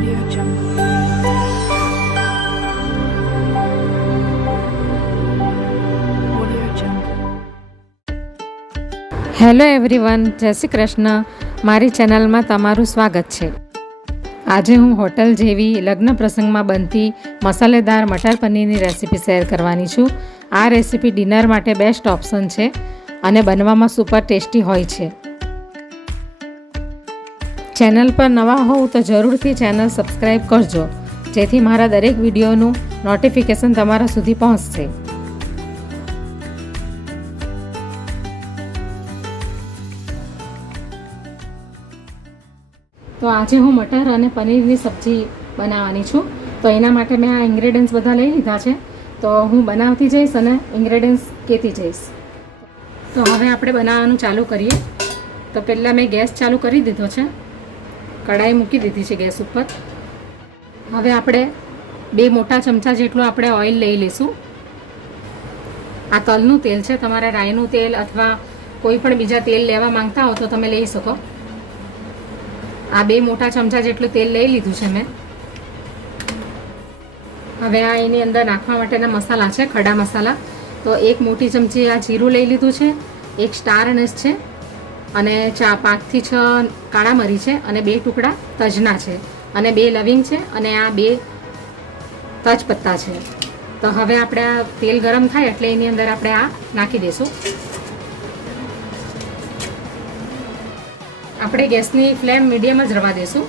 Audio Jungle. Audio Jungle. Hello everyone, જય શ્રી કૃષ્ણ. મારી ચેનલમાં તમારું સ્વાગત છે. આજે હું હોટલ જેવી લગ્ન પ્રસંગમાં બનતી મસાલેદાર મટર પનીરની રેસીપી શેર કરવાની છું. આ રેસીપી ડિનર માટે બેસ્ટ ઓપ્શન છે અને બનવામાં સુપર ટેસ્ટી હોય છે. ચેનલ પર નવા હોવ તો જરૂરથી ચેનલ સબસ્ક્રાઈબ કરજો, જેથી મારા દરેક વિડીયોનું નોટિફિકેશન તમારા સુધી પહોંચશે. તો આજે હું મટર અને પનીરની સબ્જી બનાવવાની છું. તો એના માટે મેં આ ઇન્ગ્રેડિયન્ટ્સ બધા લઈ લીધા છે. તો હું બનાવતી જઈશ અને ઇન્ગ્રેડિયન્ટ્સ કહેતી જઈશ. તો હવે આપણે બનાવવાનું ચાલુ કરીએ. તો પહેલાં મેં ગેસ ચાલુ કરી દીધો છે, કઢાઈ મૂકી દીધી છે ગેસ ઉપર. હવે આપણે 2 મોટા ચમચા જેટલું આપણે ઓઇલ લઈ લઈશું. આ તલનું તેલ છે, તમારે રાઈનું તેલ અથવા કોઈ પણ બીજા તેલ લેવા માંગતા હો તો તમે લઈ શકો. આ 2 મોટા ચમચા જેટલું તેલ લઈ લીધું છે મેં. હવે આ એની અંદર નાખવા માટેના મસાલા છે, ખડા મસાલા. તો 1 મોટી ચમચી આ જીરું લઈ લીધું છે, 1 સ્ટાર અનીસ છે અને 5 થી 6 કાળા મરી છે અને 2 ટુકડા તજના છે અને 2 લવિંગ છે અને આ 2 તજપત્તા છે. તો હવે આપણે આ તેલ ગરમ થાય એટલે એની અંદર આપણે આ નાખી દઈશું. આપણે ગેસની ફ્લેમ મીડિયમ જ રહેવા દઈશું.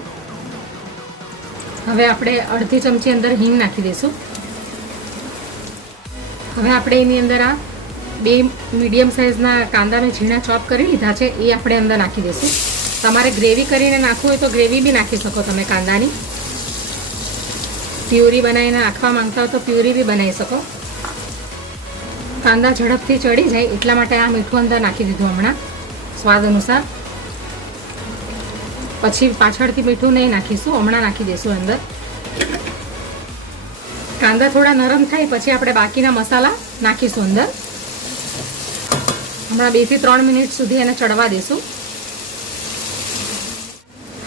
હવે આપણે અડધી ચમચી અંદર હિંગ નાખી દઈશું. હવે આપણે એની અંદર આ 2 મીડિયમ સાઇઝના કાંદા મેં ઝીણા ચોપ કરી લીધા છે, એ આપણે અંદર નાખી દઈશું. તમારે ગ્રેવી કરીને નાખવું હોય તો ગ્રેવી બી નાખી શકો તમે કાંદાની. પ્યુરી બનાવીને નાખવા માંગતા હો તો પ્યુરી બી બનાવી શકો. કાંદા ઝડપથી ચડી જાય એટલા માટે આ મીઠું અંદર નાખી દીધું હમણાં સ્વાદ અનુસાર. પછી પાછળથી મીઠું નહીં નાખીશું, હમણાં નાખી દઈશું અંદર. કાંદા થોડા નરમ થાય પછી આપણે બાકીના મસાલા નાખીશું અંદર. હમણાં 2 થી 3 મિનિટ સુધી એને ચડવા દઈશું.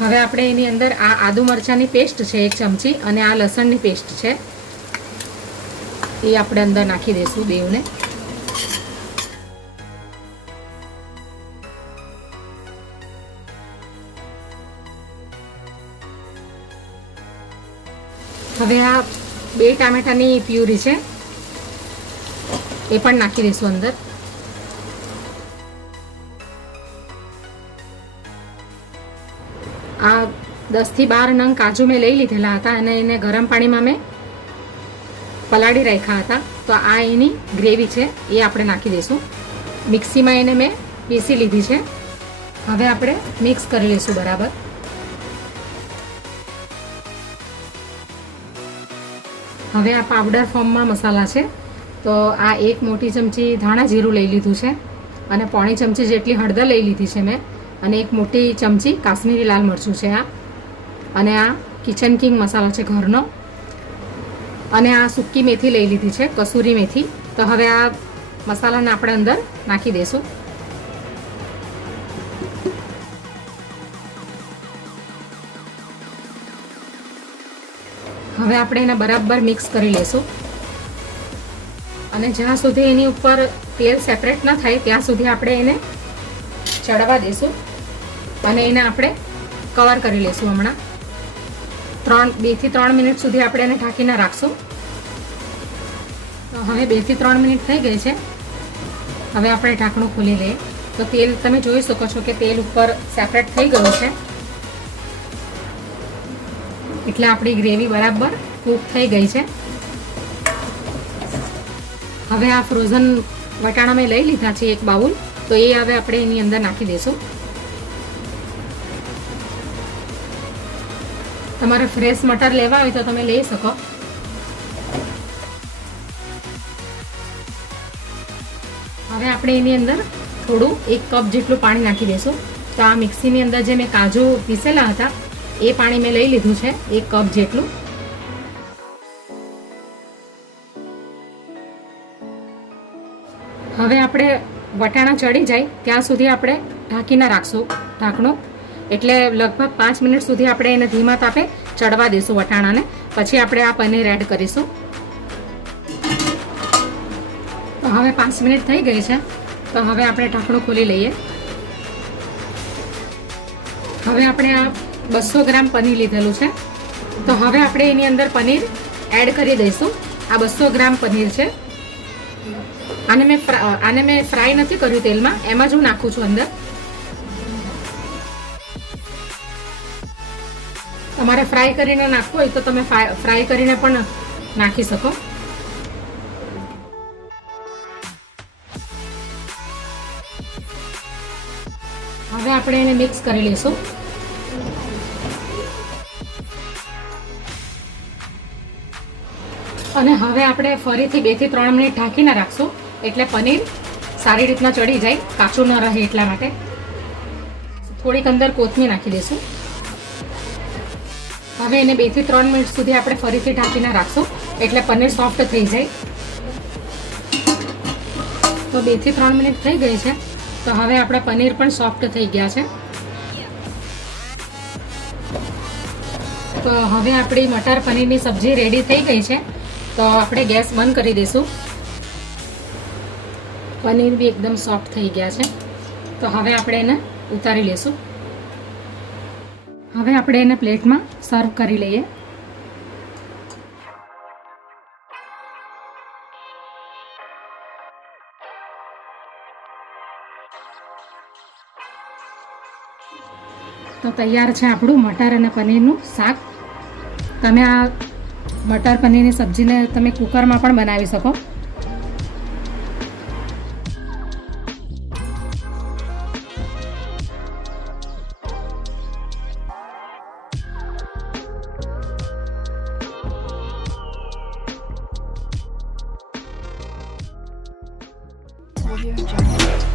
હવે આપણે એની અંદર આ આદુ મરચાંની પેસ્ટ છે 1 ચમચી અને આ લસણની પેસ્ટ છે, એ આપણે અંદર નાખી દઈશું બેવને. હવે આ 2 ટામેટાની પ્યુરી છે, એ પણ નાખી દઈશું અંદર. આ 10 થી 12 નંગ કાજુ મેં લઈ લીધેલા હતા અને એને ગરમ પાણીમાં મેં પલાળી રાખ્યા હતા. તો આ એની ગ્રેવી છે, એ આપણે નાખી દઈશું. મિક્સીમાં એને મેં પીસી લીધી છે. હવે આપણે મિક્સ કરી લઈશું બરાબર. હવે આ પાવડર ફોર્મમાં મસાલા છે. તો આ 1 મોટી ચમચી ધાણા જીરું લઈ લીધું છે અને 1.5 ચમચી જેટલી હળદર લઈ લીધી છે મેં અને 1 મોટી ચમચી કાશ્મીરી લાલ મરચું છે આ. અને આ કિચન કિંગ મસાલો છે ઘરનો. અને આ સૂકી મેથી લઈ લીધી છે, કસૂરી મેથી. તો હવે આ મસાલાને આપણે અંદર નાખી દઈશું. હવે આપણે એને બરાબર મિક્સ કરી લઈશું અને જ્યાં સુધી એની ઉપર તેલ સેપરેટ ન થાય ત્યાં સુધી આપણે એને ચડવા દઈશું અને એને આપણે કવર કરી લઈશું. હમણાં 2 થી 3 મિનિટ સુધી આપણે એને ઢાંકીને રાખશું. તો હવે 2 થી 3 મિનિટ થઈ ગઈ છે. હવે આપણે ઢાંકણું ખોલી લઈએ. તો તેલ તમે જોઈ શકો છો કે તેલ ઉપર સેપરેટ થઈ ગયું છે, એટલે આપણી ગ્રેવી બરાબર કૂક થઈ ગઈ છે. હવે આ ફ્રોઝન વટાણા મેં લઈ લીધા છે 1 બાઉલ. તો એ હવે આપણે એની અંદર નાખી દઈશું. તમારે ફ્રેશ મટર લેવા હોય તો તમે લઈ શકો. હવે આપણે એની અંદર થોડું 1 કપ જેટલું પાણી નાખી દઈશું. તો આ મિક્સીની અંદર જે મેં કાજુ પીસેલા હતા એ પાણી મેં લઈ લીધું છે 1 કપ જેટલું. હવે આપણે વટાણા ચડી જાય ત્યાં સુધી આપણે ઢાંકીને રાખશું ઢાંકણું એટલે લગભગ 5 મિનિટ સુધી આપણે એને ધીમા તાપે ચડવા દઈશું વટાણાને. પછી આપણે આ પનીર એડ કરીશું. તો હવે 5 મિનિટ થઈ ગઈ છે. તો હવે આપણે ઢાંકણું ખોલી લઈએ. હવે આપણે આ 200 ગ્રામ પનીર લીધેલું છે. તો હવે આપણે એની અંદર પનીર એડ કરી દઈશું. આ 200 ગ્રામ પનીર છે. આને મેં ફ્રાય નથી કર્યું તેલમાં, એમાં જ હું નાખું છું અંદર. તમારે ફ્રાય કરીને નાખવું હોય તો તમે ફ્રાય કરીને પણ નાખી શકો. હવે આપણે એને મિક્સ કરી લઈશું. અને હવે આપણે ફરીથી 2 થી 3 મિનિટ ઢાંકીને રાખશું, એટલે પનીર સારી રીતના ચડી જાય, કાચું ન રહે એટલા માટે. થોડીક અંદર કોથમીર નાખી દઈશું. હવે એને 2 થી 3 મિનિટ સુધી આપણે ફરીથી ઢાંકીને રાખશું, એટલે પનીર સોફ્ટ થઈ જાય. તો 2 થી 3 મિનિટ થઈ ગઈ છે. તો હવે આપણા પનીર પણ સોફ્ટ થઈ ગયા છે. તો હવે આપણી મટર પનીરની સબ્જી રેડી થઈ ગઈ છે. તો આપણે ગેસ બંધ કરી દઈશું. પનીર બી એકદમ સોફ્ટ થઈ ગયા છે. તો હવે આપણે એને ઉતારી લઈશું. હવે આપણે એને પ્લેટમાં સર્વ કરી લઈએ. તો તૈયાર છે આપણું મટર અને પનીરનું શાક. તમે આ મટર પનીરની સબ્જીને તમે કુકરમાં પણ બનાવી શકો. Audio Jungle.